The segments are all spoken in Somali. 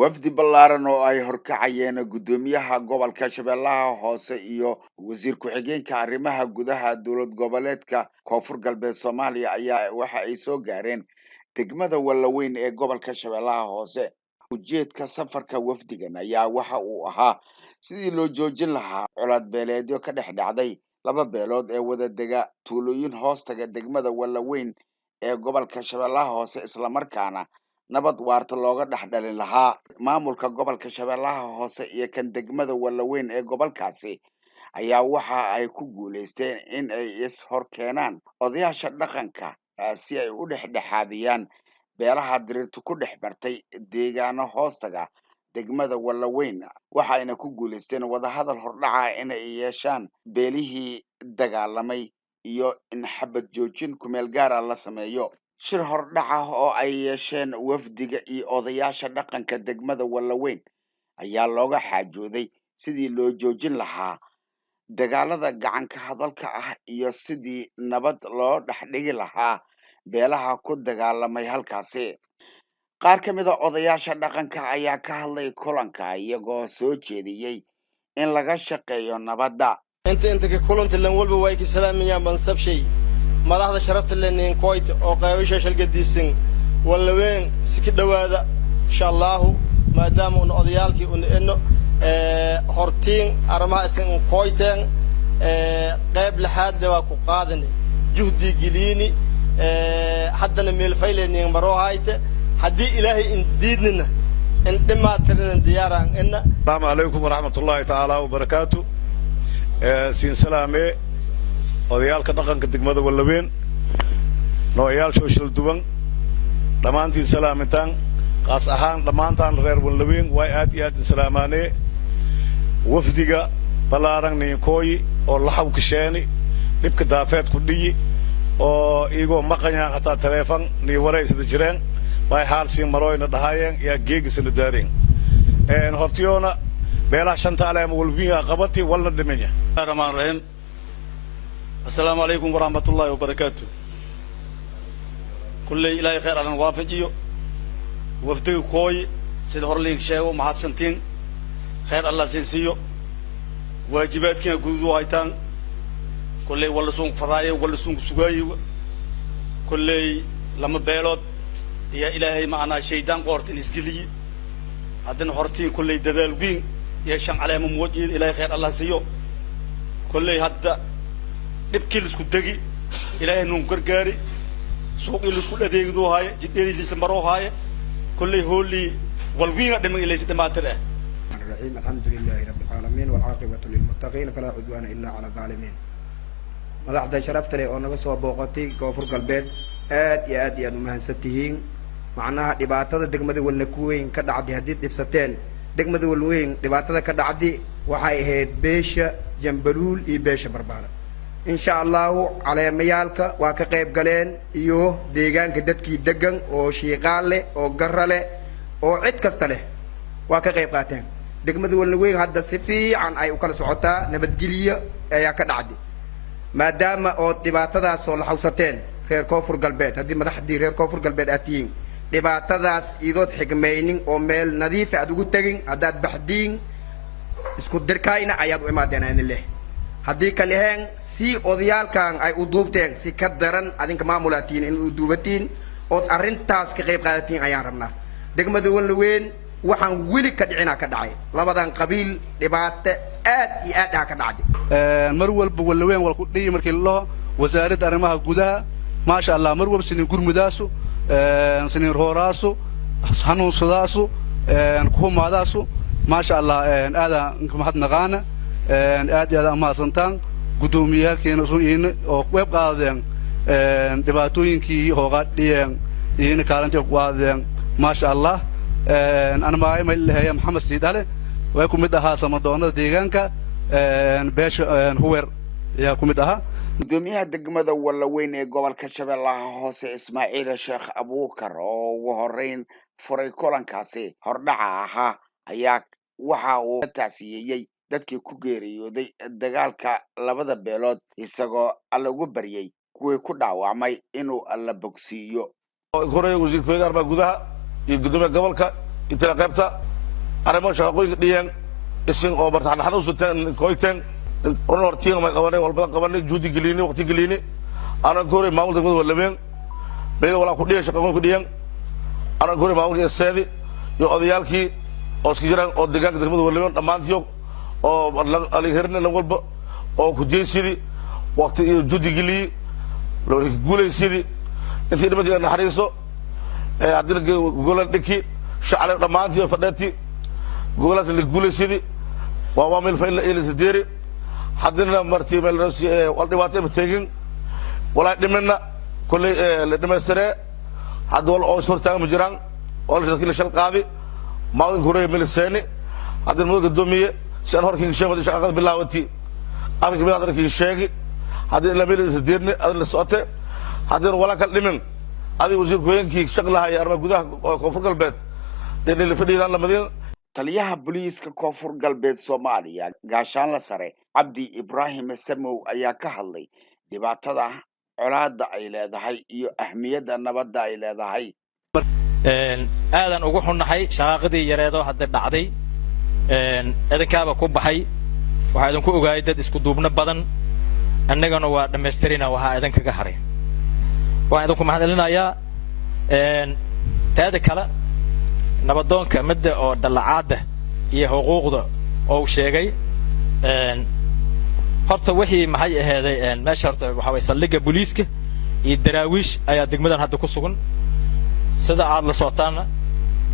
wafdi ballaaran oo ay horkacayeen guddoomiyaha gobolka shabeellaha hoose iyo wasiir ku-xigeenka arrimaha gudaha dowlad goboleedka koonfur galbeed soomaaliya ayaa waxa ay soo gaareen degmada wallaweyn ee gobolka shabeellaha hoose. ujeedka safarka wafdigan ayaa waxa uu ahaa sidii loo joojin lahaa colaad beeleedyo ka dhex dhacday laba beelood ee wada dega tuulooyin hoostaga degmada wallaweyn ee gobolka shabeellaha hoose, islamarkaana nabad waarta looga dhex dhalin lahaa. maamulka gobolka shabeellaha hoose iyo kan degmada wallaweyn ee gobolkaasi ayaa waxa ay ku guuleysteen in ay is hor keenaan odayaasha dhaqanka si ay u dhexdhexaadiyaan beelaha diriirtu ku dhex bartay deegaano hoostaga degmada wallaweyn. waxayna ku guuleysteen wadahadal hordhaca inay yeeshaan beelihii dagaalamay iyo in xabad joojin kumeel gaara la sameeyo. shir hordhaca oo ay yeesheen wafdiga iyo odayaasha dhaqanka degmada wallaweyn ayaa looga xaajooday sidii loo joojin lahaa dagaalada gacanka hadalka ah iyo sidii nabad loo dhex dhigi lahaa beelaha ku dagaalamay halkaasi. qaar ka mid a odayaasha dhaqanka ayaa ka hadlay kulanka iyagoo soo jeediyey in laga shaqeeyo nabadda. inta ka kulanta lan walba way ka salaamayaan mansab shay madaxda sharafta leenin kooyt oo qaybisha shalgadiisin wallaweyn si ka dhawaada insha Allah maadaama uu odayaalkii uu ino hortiin armaha isin kooyteen qayb lahaad waa ku qaadanay juhdi giliini haddana meel faylenin maro hayte haddii ilaahay in diidnina in dhimaatirin diyaaran inna. Assalamu alaykum wa rahmatullahi ta'ala wa barakatuh. siin salaame odayaalka dhaqanka degmada wallaweyn nooyaal social duwan dhamaantiin salaamintaan qaas ahaan dhamaantaan reer wallaweyn way aad iyo aad salaamaanee wafdiga balaaran ninkooyi oo laxaw kasheeni dhibka daafeed ku dhiyi oo igoo maqanya hataa taleefan ni wareysada jireen way haal siin marooyna dhahaayeen yaa geegisana daareen hortiyoona beelaha shanta aleema walbiga qabati walna dhimanya. الرحمن الرحيم. السلام عليكم ورحمة الله وبركاته. كل إلهي خير على نوافجيو وفدي كوي سيد هرلين شاو مع سنتين خير الله سينسيو واجبات كنا جذو هايتان كل ولا سون فضايا ولا سون سجايو كل لما بيلود يا إلهي معنا شيطان قرط نسقلي هذين هرتين كل دلال بين يشان على موجود إلهي خير الله سيو كل هذا نبكي لسكدقي إلهي ننكر جاري سوق لسكول أديك دو هاي جديد يسمرو هاي كل هولي والوين قدم إلى ستماتره. الرحيم الحمد لله رب العالمين والعاقبة للمتقين فلا عدوان إلا على الظالمين. مدحدا شرفت لي أنا قصوا بوقتي كوفر قلبي آد مهنستهين معناها دبعتها دقمة والنكوين كده عدي هديت بستين دقمة والوين دبعتها كده عدي وحي هيد بيش جنبلول إيباش بربارة إن شاء الله على ميالك وكقيب قلين إيوه ديغان كدتكي دقن أو شيغالي أو قرالي أو عد كستله وكقيب قاتين دقمد والنوين هذا سفي عن أي وكال سعوتا نبتقلية أيا كدعدي ما دام أو دباتة صول حوستين خير كوفر قلبات هذه مدحدي خير كوفر قلبات أتين دباتة إيضاد حكمينين أو ميل نظيفة أدوغو تغين أداد بحدين isku dirkayna ayaad u imaadeen inle hadii kale heen si odayaalkan ay u duubteen si ka daran adinka maamulaatiin in u duubatiin oo arintaas ka qayb qaadatiin ayaan rabnaa. degmada wallaweyn waxaan wili ka dhicina ka dhacay labadan qabiil dhibaato aad iyo aad ka dhacday mar walba wallaweyn wal ku dhigay markii loo wasaaradda arrimaha gudaha ma sha Allah mar walba sinin gurmudaasu sinin rooraasu hanuunsudaasu kuumaadaasu ما شاء الله هذا محد نغانا هذا ما سنتان قدوميها كنا سوين أو ويب قاضين دباتوين كي هو قاضين ين كارنتي قاضين ما شاء الله أنا ما أعلم اللي هي محمد سيدالي ويكون مدها سمدونا ديجانكا باش هوير يكون مدها gudoomiyaha degmada wallaweyn ee gobolka shabeellaha hoose Ismaaciil Sheekh Abuukar oo ugu horeyn furay kulankaasi hordhaca ahaa ayaa waxa uu taasiyay dadkii ku geeriyooday dagaalka labada beelood isagoo alla ugu baryay kuwii ku dhaawacmay inuu alla bogsiiyo. Koray wasiirka arrimaha gudaha iyo gudoomiyaha gobolka intala qaybta arrimo shaqooyinka dhiyeen isin oo bartaxan u suteen kooyteen oran hortiin ma qabanay walba qabanay juudi galiini waqti galiini ana goore maamul degmada Wallaweyn meelo wala ku dhiyay shaqooyinka dhiyeen ana goore maamulka seedi iyo odayaalkii oo iska jiraan oo deegaanka degmada Wallaweyn dhamaantii oo ali herna walba oo ku jeesidi waqti iyo juudi galiini loo guuleysidi intii dibadda naxariiso haddii goolal dhiki shacab dhamaantii fadhati goolaas la guuleysidi waa meel fayl ila sideeri haddina martii meel rosi wal dhibaato teegin wala dhimana kulay la dhimaystire hadd wal oo suurtaga ma jiraan wal shaqada shal qaadi maalin hore meel seeni haddii muddo doomiye shan horkii sheegay shaqada bilaawati afka bilaawada sheegi haddii la meel sideerni adna soote haddii wala kal dhimin adii wasiirku weenkii shaqlaha iyo arma gudaha koonfur galbeed in la fadhiidaan lamadeen taliyaha booliiska koonfur galbeed Soomaaliya gaashaanle sare Cabdi Ibraahim Samow ayaa ka hadlay dhibaatada colaadda ay leedahay iyo ahmiyadda nabadda ay leedahay aadan ugu xunnahay shaqadii yareedo hadda dhacday eedankaaba ku baxay waxa idinku ogaayay dad isku duubna badan annagana waa dhameystirina waxa idin kaga haray waan idinku mahadcelinayaa taada kale nabadoonka midda oo dalacaada iyo xuquuqda oo sheegay horta wixii maxay aheeday meesha horta waxa way saldhigga booliiska iyo daraawiish ayaa degmadan hadda ku sugan sida aad la socotaana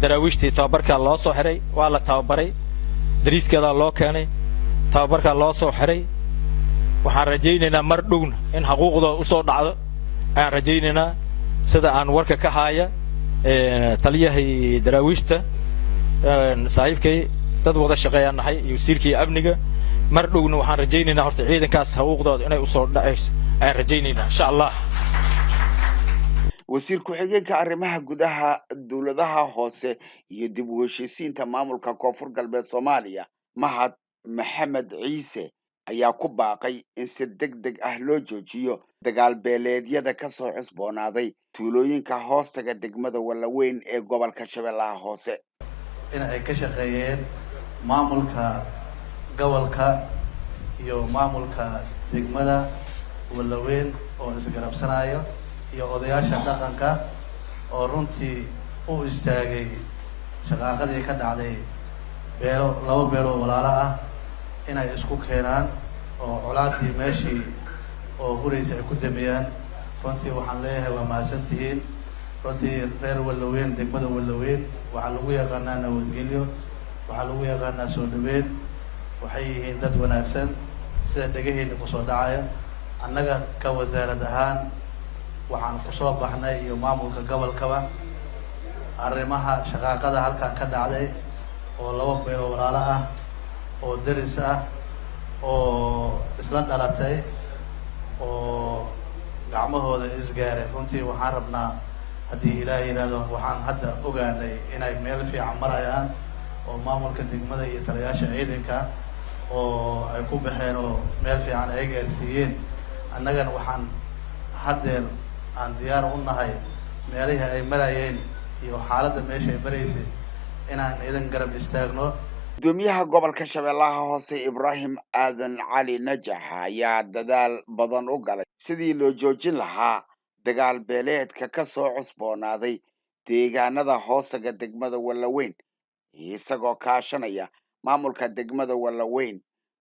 daraawiishtii tababarka loo soo xiray waa la tababaray dariiskeeda loo keenay tababarka loo soo xiray waxaan rajaynaynaa mar dhowna in xuquuqda u soo dhacdo aan rajaynaynaa sida aan warka ka haaya taliyahii daraawiishta saaxiibkay dad wada shaqeeyanahay iyo wasiirkii amniga mar dhowna waxaan rajaynaynaa horta ciidankaas xuquuqdooda inay u soo dhacayso aan rajaynaynaa insha Allah wasiir ku-xigeenka arrimaha gudaha dawladaha hoose iyo dib u heshiisiinta maamulka koonfur galbeed Soomaaliya Mahad Maxamed Ciise ayaa ku baaqay in si degdeg ah loo joojiyo dagaal beeleedyada ka soo cusboonaaday tuulooyinka hoostaga degmada Wallaweyn ee gobolka Shabeellaha Hoose in ay ka shaqeeyeen maamulka gobolka iyo maamulka degmada Wallaweyn oo isgarabsanayo iyo odayaasha dhaqanka oo runtii u istaagay shaqaaqadii ka dhacday laba beelo walaalo ah inay isku keenaan oo colaadii meeshii oo huraysa ay ku damiyaan runtii waxaan leeyahay waa mahadsantihiin runtii reer Wallaweyn degmada Wallaweyn waxaa lagu yaqaanaa nabadgelyo waxaa lagu yaqaanaa soo dhaweyn waxay yihiin dad wanaagsan sida dhagaheena kusoo dhacaya annaga ka wasaarad ahaan waxaan kusoo baxnay iyo maamulka gobolkaba arrimaha shaqaaqada halkan ka dhacday oo laba beelo walaalo ah oo daris ah oo isla dhalatay oo gacmahooda isgaaray runtii waxaan rabnaa haddii ilaahay yiraahdo waxaan hadda ogaanay inay meel fiican marayaan oo maamulka degmada iyo taliyaasha ciidanka oo ay ku baxeen oo meel fiican ay gaarsiiyeen annagana waxaan haddeer aan diyaar u nahay meelihii ay marayeen iyo xaaladda meesha ay maraysay inaan idin garab istaagno gudoomiyaha gobolka Shabeellaha Hoose Ibraahim Aadan Cali Najax ayaa dadaal badan u galay sidii loo joojin lahaa dagaal beeleedka ka soo cusboonaaday deegaanada hoostaga degmada Wallaweyn isagoo kaashanaya maamulka degmada Wallaweyn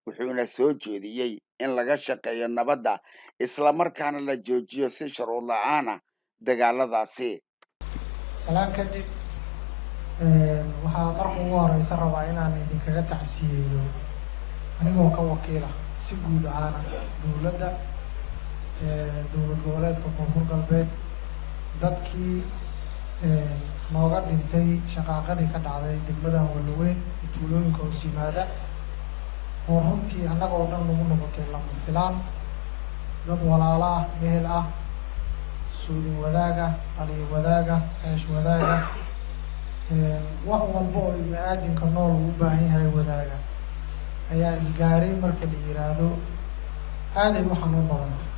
wuxuuna soo jeediyay in laga shaqeeyo nabadda isla markaana la joojiyo si shuruud la'aan ah dagaaladaasi salaan kadib waxaa marka ugu horeysa rabaa inaan idinkaga tacsiyeeyo anigoo ka wakiila si guud ahaan dawladda dowlad goboleedka koonfur galbeed dadkii nooga dhintay shaqaaqadii ka dhacday degmada Wallaweyn tuulooyinka hoos yimaada oo runtii annaga oo dhan lagu noqotay lama filaan dad walaalo ah ehel ah suudin wadaaga aliyo wadaaga ceesh wadaaga wax walba oo ibni aadamka nool u baahan yahay wadaaga ayaa isgaaray marka la yiraahdo aaday u xanuun badantay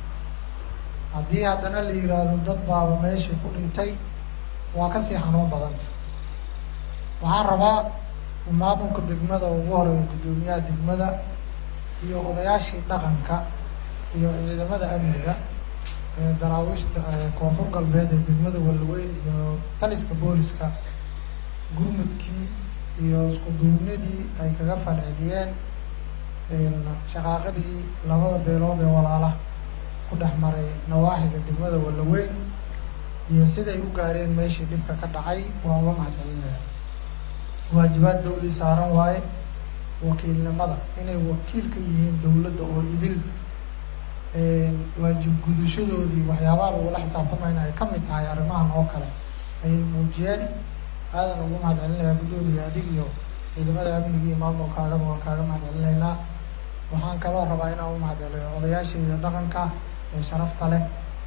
haddii haddana la yiraahdo dad baaba meeshii ku dhintay waa kasii xanuun badantay waxaan rabaa maamulka degmada ugu horeeya guddoomiyaha degmada iyo odayaashii dhaqanka iyo ciidamada amniga daraawiishta koonfur galbeed ee degmada Walaweyn iyo taliska booliska gurmudkii iyo isku duubnidii ay kaga falceliyeen shaqaaqadii labada beelood ee walaalaha ku dhex maray nawaaxiga degmada Walaweyn iyo siday u gaareen meeshii dhibka ka dhacay waan uga mahadcelinayaa waajibaad dawli saaran waaye wakiilnimada inay wakiil ka yihiin dowladda oo idil waajib gudashadoodii waxyaabaha lagula xisaabtamayna ay ka mid tahay arrimahan oo kale ayay muujiyeen aadan ugu mahadcelinayaa guddoomiya adig iyo ciidamada amniga iyo maamulkaagaba waan kaaga mahadcelinaynaa waxaan kaloo rabaa inaan u mahadceliyo odayaashayda dhaqanka ee sharafta leh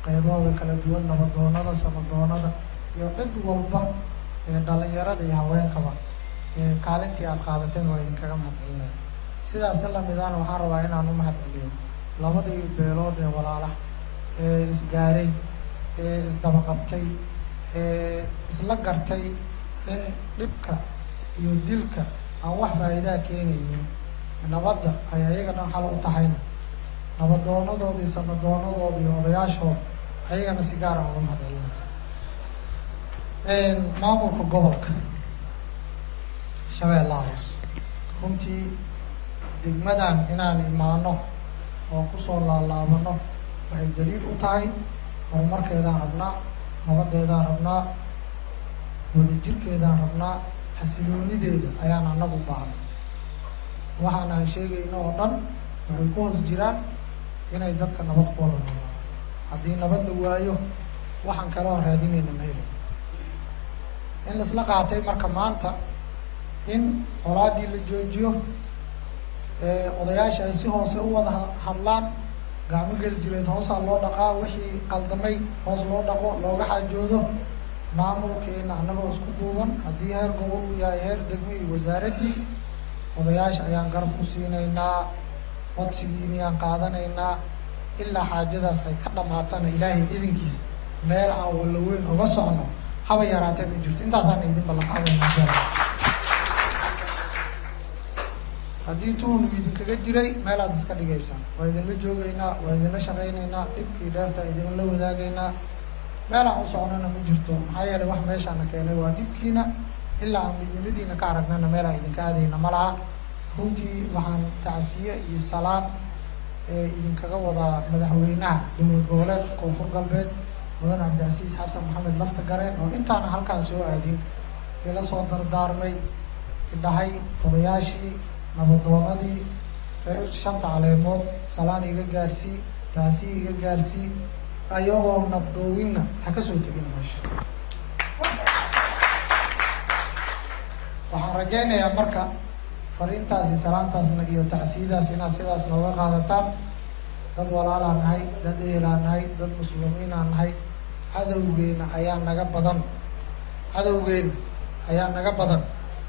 qaybahooda kala duwan nabadoonada samadoonada iyo cid walba dhalinyarada iyo haweenkaba kaalintii aad qaadateen waa idinkaga mahadcelinaya sidaas lamidaan waxaan rabaa inaan u mahadceliyo labadii beelood ee walaalaha ee isgaaray ee isdabaqabtay ee isla gartay in dhibka iyo dilka aan wax faa'iidaa keenaynin nabadda ay ayaga dhan xal u tahayna nabadoonadoodii samadoonadooda iyo odayaashooda ayagana si gaar ah uga mahadcelinaya maamulka gobolka shabeellaha hoose runtii degmadan inaan imaano oo kusoo laalaabano waxay daliil u tahay horumarkeedaan rabnaa nabadeedaan rabnaa wadajirkeedaan rabnaa xasiloonideeda ayaan anagu baahnay waxaan aan sheegayno oo dhan waxay ku hoos jiraan inay dadka nabad ku wada noolaadaan haddii nabad la waayo waxaan kaloo raadinayna maheli in laisla qaatay marka maanta in colaadii la joojiyo odayaasha ay si hoose u wada hadlaan gacmo geli jireed hoosaa loo dhaqaa wixii qaldamay hoos loo dhaqo looga xaajoodo maamulkeena annagoo isku duuban haddii heer gobol uu yahay heer degmo iyo wasaaraddii odayaasha ayaan garab ku siinaynaa codsigiini aan qaadanaynaa ilaa xaajadaas ay ka dhamaatana ilaahay idinkiisa meel aan Walaweyn uga socno haba yaraatee ma jirto intaasaan idin ballan qaadaynaa haddii tuunu idinkaga jiray meel aad iska dhigaysaan waa idinla joogaynaa waa idinla shaqaynaynaa dhibkii dheerta idinla wadaagaynaa meel aan u socnona ma jirto maxaa yeelay wax meeshaana keenay waa dhibkiina ilaa aan midnimadiina ka aragnana meel aan idinka aadayna ma laha runtii waxaan tacsiye iyo salaan idinkaga wadaa madaxweynaha dowlad goboleedka koonfur galbeed mudan cabdicasiis xasan maxamed lafta gareen oo intaana halkaan soo aadin ila soo dardaarmay dhahay odayaashii nabadoonadii shanta caleemood salaan iga gaarsii taasi iga gaarsii ayagoo nabdoowinna ha ka soo tegin meesha waxaan rajaynayaa marka fariintaasi salaantaasna iyo tacsiidaas inaad sidaas nooga qaadataan dad walaalaan nahay dad ehelaan nahay dad muslimiinaan nahay cadowgeena ayaa naga badan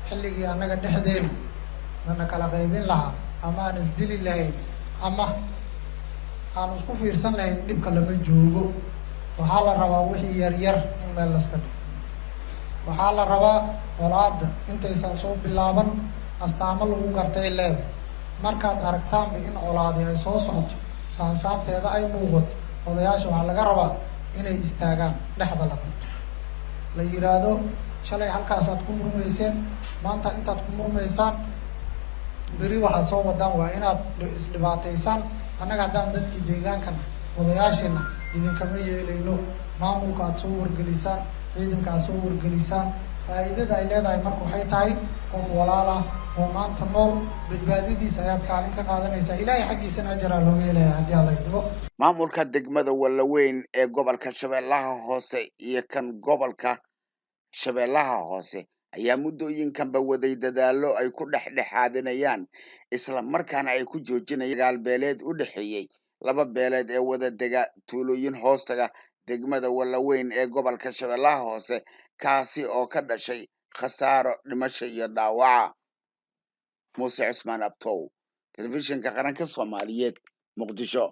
xilligii annaga dhexdeena nana kala qaybin lahaa ama aan isdili lahayn ama aan isku fiirsan lahayn dhibka lama joogo waxaa la rabaa wixii yaryar in meel laska dhigo waxaa la rabaa colaadda intaysan soo bilaaban astaamo lagu gartay leeda markaad aragtaanba in colaadi ay soo socoto saansaanteeda ay muuqato odayaasha waxaa laga rabaa inay istaagaan dhexda la qabto la yiraahdo shalay halkaasaad ku murmayseen maanta intaad ku murmaysaan beri waxaad soo wadaan waa inaad isdhibaataysaan annaga haddaan dadkii deegaankana odayaashina idinkama yeelayno maamulka aad soo wargelisaan ciidanka aad soo wargelisaan faa'iidada ay leedahay marka waxay tahay qof walaalah oo maanta nool badbaadadiisa ayaad kaalin ka qaadanaysaa ilaahay xaggiisana ajaraa looga helaya haddii alla idmo maamulka degmada Walaweyn ee gobolka Shabeellaha Hoose iyo kan gobolka Shabeellaha Hoose ayaa muddooyinkanba waday dadaallo ay ku dhexdhexaadinayaan isla markaana ay ku joojinayaan gaalbeeleed u dhexeeyey laba beeleed ee wada dega tuulooyin hoostaga degmada Walaweyn ee gobolka Shabeellaha Hoose kaasi oo ka dhashay khasaaro dhimasho iyo dhaawaca Muuse Cismaan Abtow telefishinka qaranka Soomaaliyeed Muqdisho